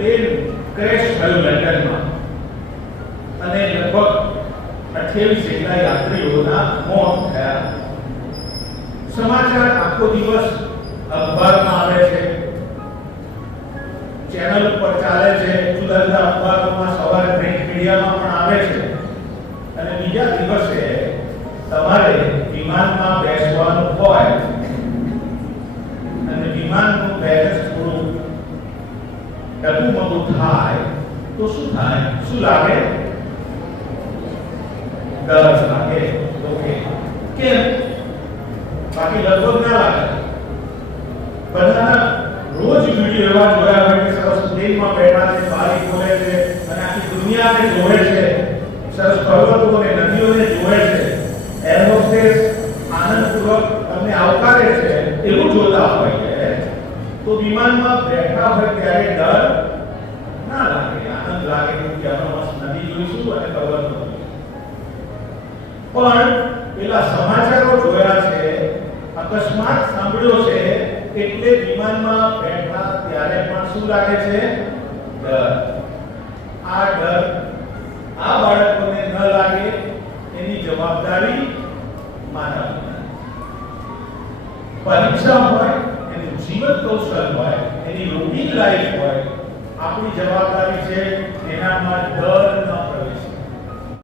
Plane crash થયું લંડનમાં. અને લગભગ અઠ્યાવીસ જેટલા યાત્રીઓના મોત થયા. સમાચાર આખો દિવસ અખબારમાં આવે છે. ચેનલ ઉપર ચાલે છે જુદા જુદા અખબારોમાં, સવારે પ્રિન્ટ મીડિયામાં પણ આવે છે. અને બીજા દિવસે તમારે વિમાનમાં બેસવાનું હોય. અને વિમાનનું બેલેન્સ થોડું ડગુમગું થાય. તો શું થાય? શું લાગે? ડર લાગે. ઓકે. કેમ? બાકી લગભગ ના લાગે. બધાના રોજ વીડિયો એવા જોયા હોય કે સરસ દિલમાં બેઠા છે, બારી ખોલે છે, અને આખી દુનિયાને જોવે છે. સરસ પર્વતો અને નદીઓને જોવે છે. એર હોસ્ટેસ આનંદપૂર્વક તમને આવકારે છે, એવું જોતા હોય છે. તો વિમાનમાં બેઠા હોય ત્યારે ડર ના લાગે આનંદ લાગે કે આપણે મસ્ત આ ડર આ બાળકોને ન લાગે. એની જવાબદારી માનવ. પરીક્ષા હોય, એનું જીવન કૌશલ હોય, એની રૂટીન લાઈફ હોય આપણી જવાબદારી છે એનામાં દર